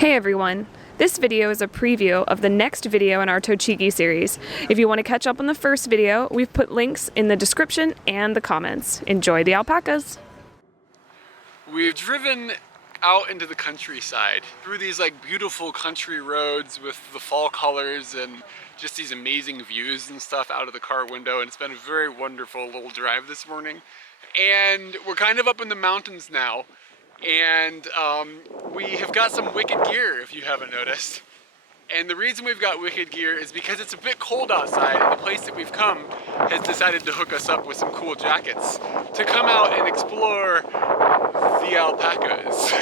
Hey everyone! This video is a preview of the next video in our Tochigi series. If you want to catch up on the first video, we've put links in the description and the comments. Enjoy the alpacas! We've driven out into the countryside through these beautiful country roads with the fall colors and just these amazing views and stuff out of the car window, and it's been a very wonderful little drive this morning. And we're kind of up in the mountains now, and we have got some wicked gear, if you haven't noticed. And the reason we've got wicked gear is because it's a bit cold outside, and the place that we've come has decided to hook us up with some cool jackets to come out and explore the alpacas.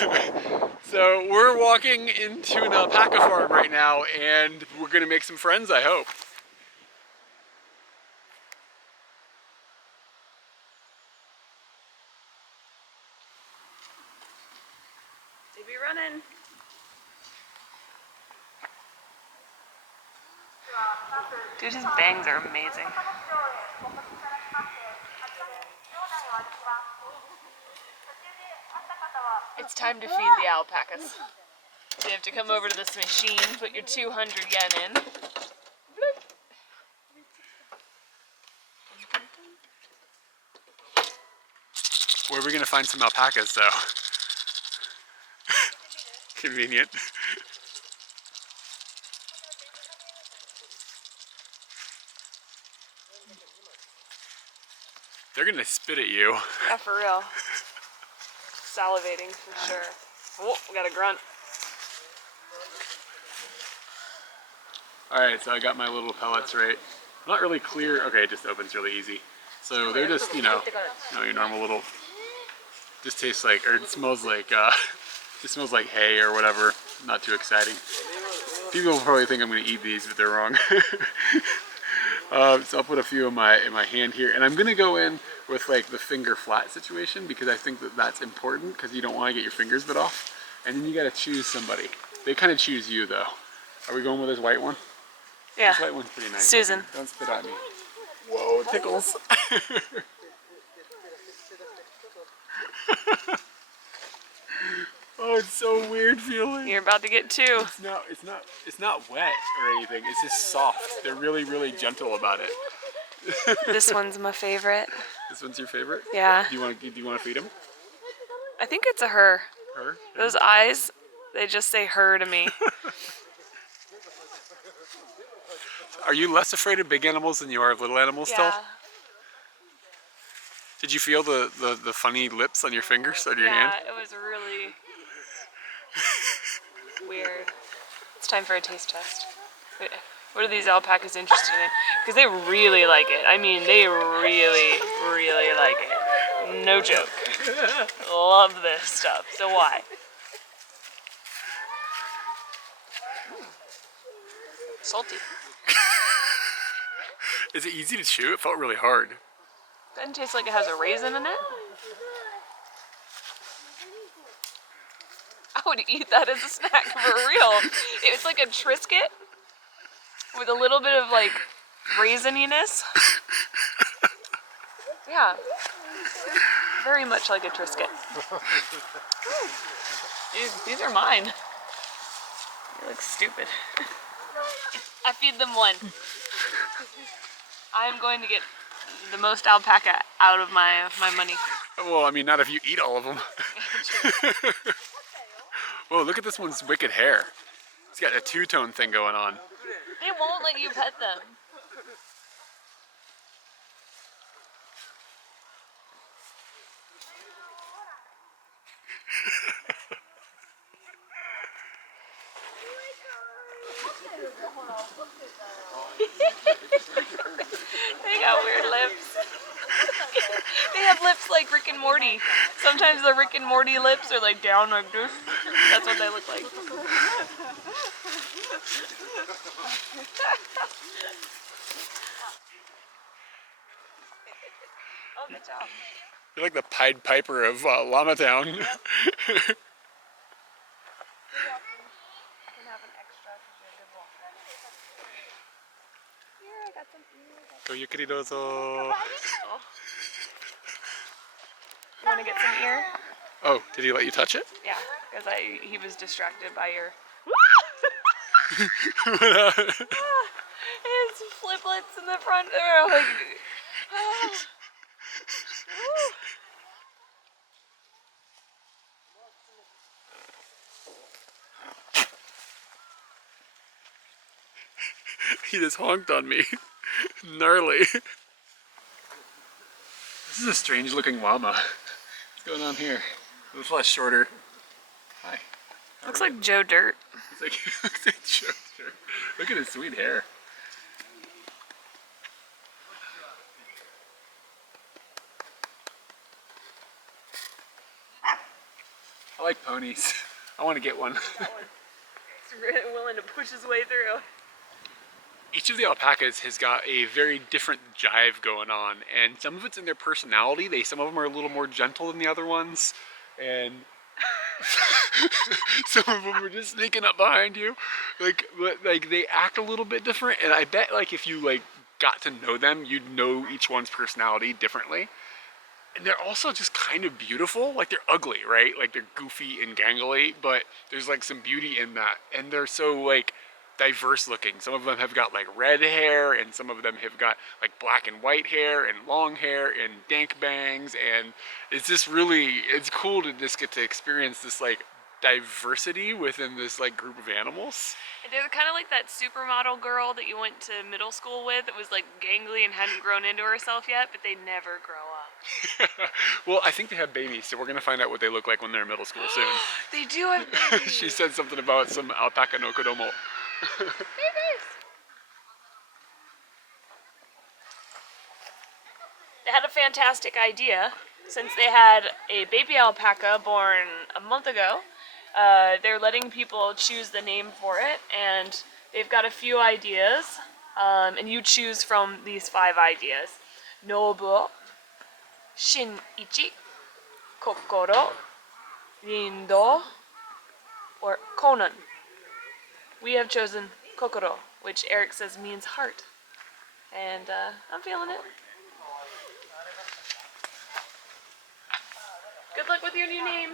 So we're walking into an alpaca farm right now, and we're gonna make some friends, I hope. They be running. Dude, his bangs are amazing. It's time to feed the alpacas. So you have to come over to this machine, put your 200 yen in. Where are we gonna find some alpacas though? Convenient. They're gonna spit at you. Yeah, for real. Salivating for sure. Oh, we got a grunt. Alright, so I got my little pellets right. Not really clear. Okay, it just opens really easy. So they're just, your normal little, just tastes like, or it smells like hay or whatever. Not too exciting. People will probably think I'm gonna eat these, but they're wrong. So I'll put a few in my hand here, and I'm gonna go in with the finger flat situation because I think that's important because you don't want to get your fingers bit off. And then you gotta choose somebody. They kind of choose you though. Are we going with this white one? Yeah. This white one's pretty nice. Susan. Don't spit at me. Whoa, it tickles. Oh, it's so weird feeling. You're about to get two. It's not wet or anything. It's just soft. They're really, really gentle about it. This one's my favorite. This one's your favorite? Yeah. Do you want to feed him? I think it's a her. Her? Those eyes, they just say her to me. Are you less afraid of big animals than you are of little animals still? Yeah. Did you feel the funny lips on your fingers, on your hand? Yeah, it was really weird. It's time for a taste test. What are these alpacas interested in? Because they really like it. I mean, they really, really like it. No joke. Love this stuff. So why? Salty. Is it easy to chew? It felt really hard. Doesn't taste like it has a raisin in it. I would eat that as a snack for real. It's like a Triscuit with a little bit of raisininess. Yeah, very much like a Triscuit. These are mine. They look stupid. I feed them one. I'm going to get the most alpaca out of my money. Well, I mean, not if you eat all of them. Whoa, look at this one's wicked hair. It's got a two-tone thing going on. They won't let you pet them. They got weird lips. They have lips like Rick and Morty. Sometimes the Rick and Morty lips are down like this. That's what they look like. Oh, good job. You're like the Pied Piper of Llama Town. Yep. Go yukiridozo. Oh. You want to get some ear? Oh, did he let you touch it? Yeah, because he was distracted by your His fliplets in the front there, like. He just honked on me. Gnarly. This is a strange looking llama. What's going on here? It's a lot shorter. Hi. Looks like Joe Dirt. Looks like Joe Dirt. Look at his sweet hair. I like ponies. I want to get one. He's really willing to push his way through. Each of the alpacas has got a very different jive going on, and some of it's in their personality. Some of them are a little more gentle than the other ones, and some of them are just sneaking up behind you. Like they act a little bit different, and I bet like if you like got to know them, you'd know each one's personality differently. And they're also just kind of beautiful. Like they're ugly, right? Like they're goofy and gangly, but there's like some beauty in that, and they're so like diverse looking. Some of them have got like red hair, and some of them have got like black and white hair and long hair and dank bangs, and it's just really, it's cool to just get to experience this like diversity within this like group of animals. They're kind of like that supermodel girl that you went to middle school with that was like gangly and hadn't grown into herself yet, but they never grow up. Well, I think they have babies, so we're gonna find out what they look like when they're in middle school soon. They do have babies. She said something about some alpaca no kodomo. They had a fantastic idea. Since they had a baby alpaca born a month ago, they're letting people choose the name for it, and they've got a few ideas, and you choose from these 5 ideas. Nobuo, Shinichi, Kokoro, Rindo, or Konan. We have chosen Kokoro, which Eric says means heart. And I'm feeling it. Good luck with your new name.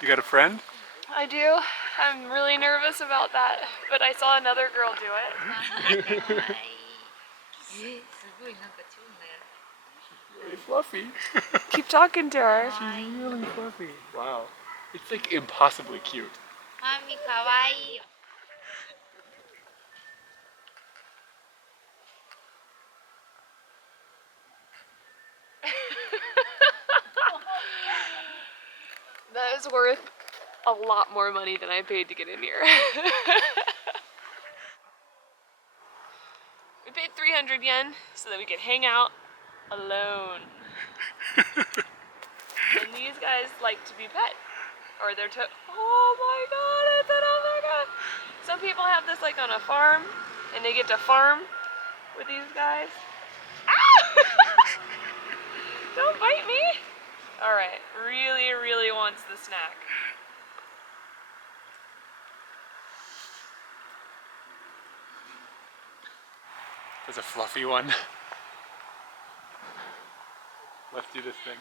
You got a friend? I do. I'm really nervous about that, but I saw another girl do it. Really fluffy. Keep talking to her. She's really fluffy. Wow. It's like impossibly cute. Mami, kawaii. That is worth a lot more money than I paid to get in here. We paid 300 yen so that we could hang out alone. And these guys like to be pet. Or they're oh my god, I said oh my god. Some people have this like on a farm and they get to farm with these guys. Ah! Don't bite me. Alright, really wants the snack. There's a fluffy one. Let's do this thing.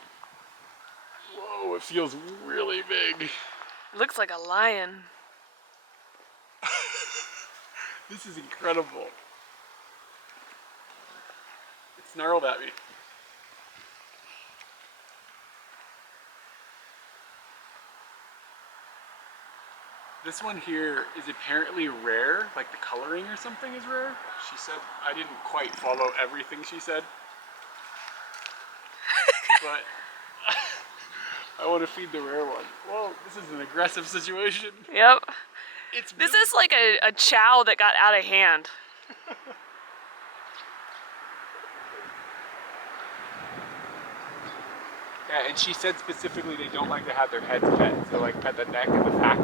Whoa, it feels really big. Looks like a lion. This is incredible. It snarled at me. This one here is apparently rare, like the coloring or something is rare. She said, I didn't quite follow everything she said. But I want to feed the rare one. Whoa, this is an aggressive situation. Yep. This is like a chow that got out of hand. Yeah, and she said specifically they don't like to have their heads pet, so like pet the neck and the back.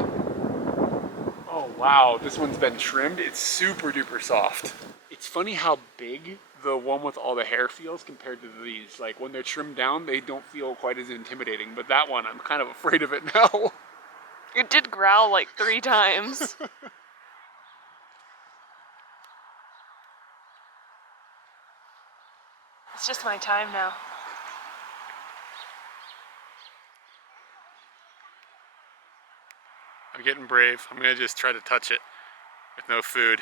Oh wow, this one's been trimmed. It's super duper soft. It's funny how big the one with all the hair feels compared to these. Like when they're trimmed down, they don't feel quite as intimidating, but that one, I'm kind of afraid of it now. It did growl like 3 times. It's just my time now. I'm getting brave. I'm gonna just try to touch it with no food.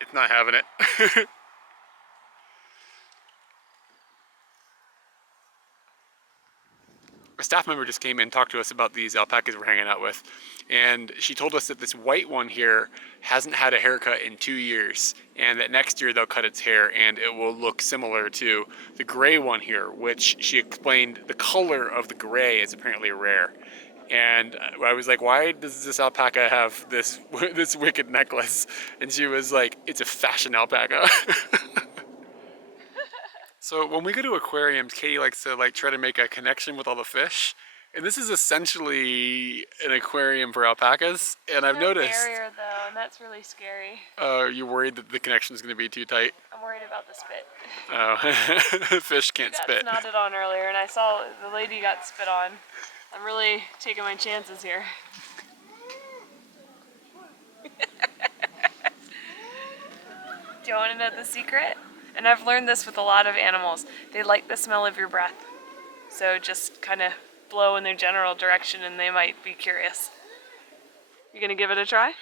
It's not having it. A staff member just came in and talked to us about these alpacas we're hanging out with, and she told us that this white one here hasn't had a haircut in 2 years, and that next year they'll cut its hair and it will look similar to the gray one here, which she explained the color of the gray is apparently rare. And I was like, why does this alpaca have this this wicked necklace? And she was like, it's a fashion alpaca. So when we go to aquariums, Katie likes to try to make a connection with all the fish. And this is essentially an aquarium for alpacas. And I've noticed. Barrier though, and that's really scary. You're worried that the connection is going to be too tight? I'm worried about the spit. Oh, fish can't spit. Got snotted on earlier, and I saw the lady got spit on. I'm really taking my chances here. Do you want to know the secret? And I've learned this with a lot of animals. They like the smell of your breath. So just kind of blow in their general direction and they might be curious. You gonna give it a try?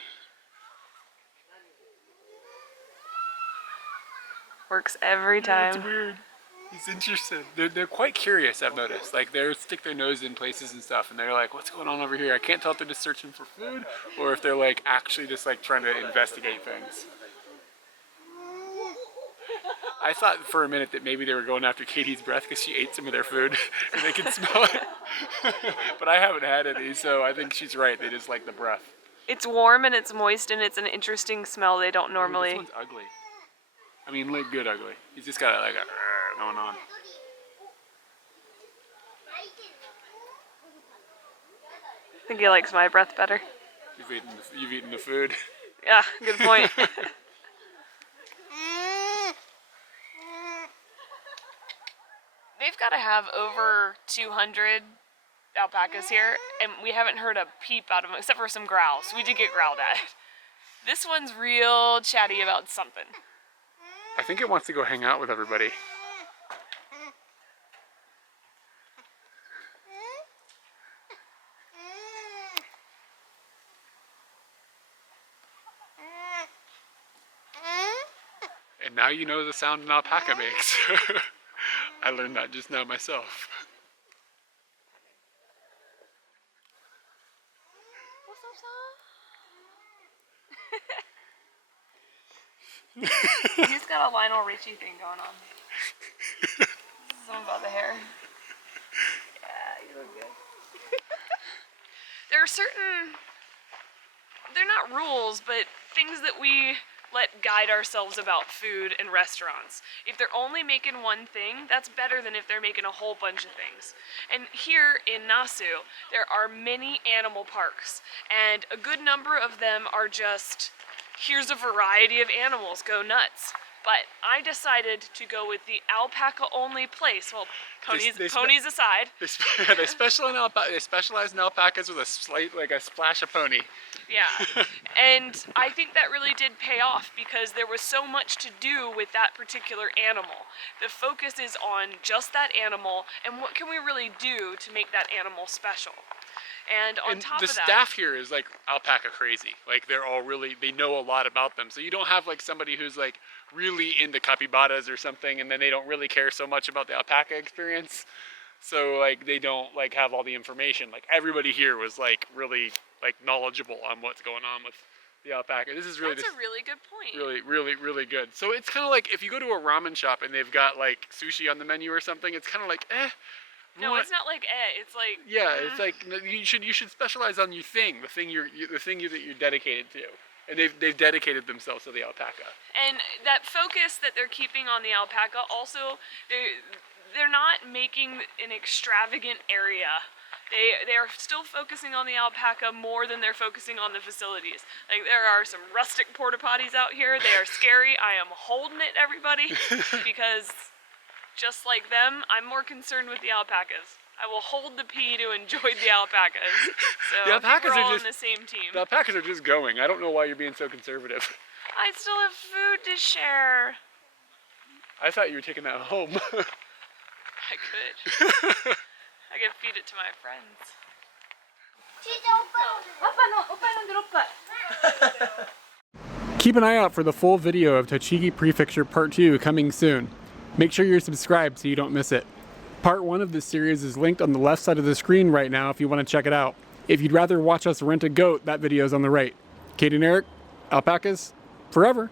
Works every time. It's weird. He's interested. They're quite curious, I've noticed. Like, they'll stick their nose in places and stuff, and they're like, what's going on over here? I can't tell if they're just searching for food, or if they're like actually just like trying to investigate things. I thought for a minute that maybe they were going after Katie's breath because she ate some of their food and they could smell it. But I haven't had any, so I think she's right. They just like the breath. It's warm and it's moist and it's an interesting smell they don't normally. This one's ugly. I mean, like good ugly. He's just got like a going on. I think he likes my breath better. You've eaten the food. Yeah, good point. They've got to have over 200 alpacas here, and we haven't heard a peep out of them, except for some growls. We did get growled at. This one's real chatty about something. I think it wants to go hang out with everybody. And now you know the sound an alpaca makes. I learned that just now myself. What's up, son? He's got a Lionel Richie thing going on. Something about the hair. Yeah, you look good. There are certain, they're not rules, but things that we let guide ourselves about food and restaurants. If they're only making one thing, that's better than if they're making a whole bunch of things. And here in Nasu, there are many animal parks, and a good number of them are just, here's a variety of animals, go nuts. But I decided to go with the alpaca-only place. Well, ponies aside. They specialize in alpacas with a splash of pony. Yeah, and I think that really did pay off because there was so much to do with that particular animal. The focus is on just that animal and what can we really do to make that animal special. And on top of that, the staff here is like alpaca crazy. Like they're all really, they know a lot about them. So you don't have like somebody who's like really into capybaras or something and then they don't really care so much about the alpaca experience. So like they don't like have all the information. Like everybody here was like really like knowledgeable on what's going on with the alpaca. This is really that's a really good point. Really good. So it's kind of like if you go to a ramen shop and they've got like sushi on the menu or something, it's kind of like No, it's not like it's like it's like you should specialize on your thing, the thing that you're dedicated to. And they've dedicated themselves to the alpaca. And that focus that they're keeping on the alpaca, also they're not making an extravagant area. They are still focusing on the alpaca more than they're focusing on the facilities. Like there are some rustic porta potties out here. They are scary. I am holding it, everybody, because just like them, I'm more concerned with the alpacas. I will hold the pee to enjoy the alpacas. So the alpacas we're all are on the same team. The alpacas are just going. I don't know why you're being so conservative. I still have food to share. I thought you were taking that home. I could. I could feed it to my friends. Keep an eye out for the full video of Tochigi Prefecture Part 2 coming soon. Make sure you're subscribed so you don't miss it. Part 1 of this series is linked on the left side of the screen right now if you want to check it out. If you'd rather watch us rent a goat, that video is on the right. Kyde and Eric, alpacas, forever.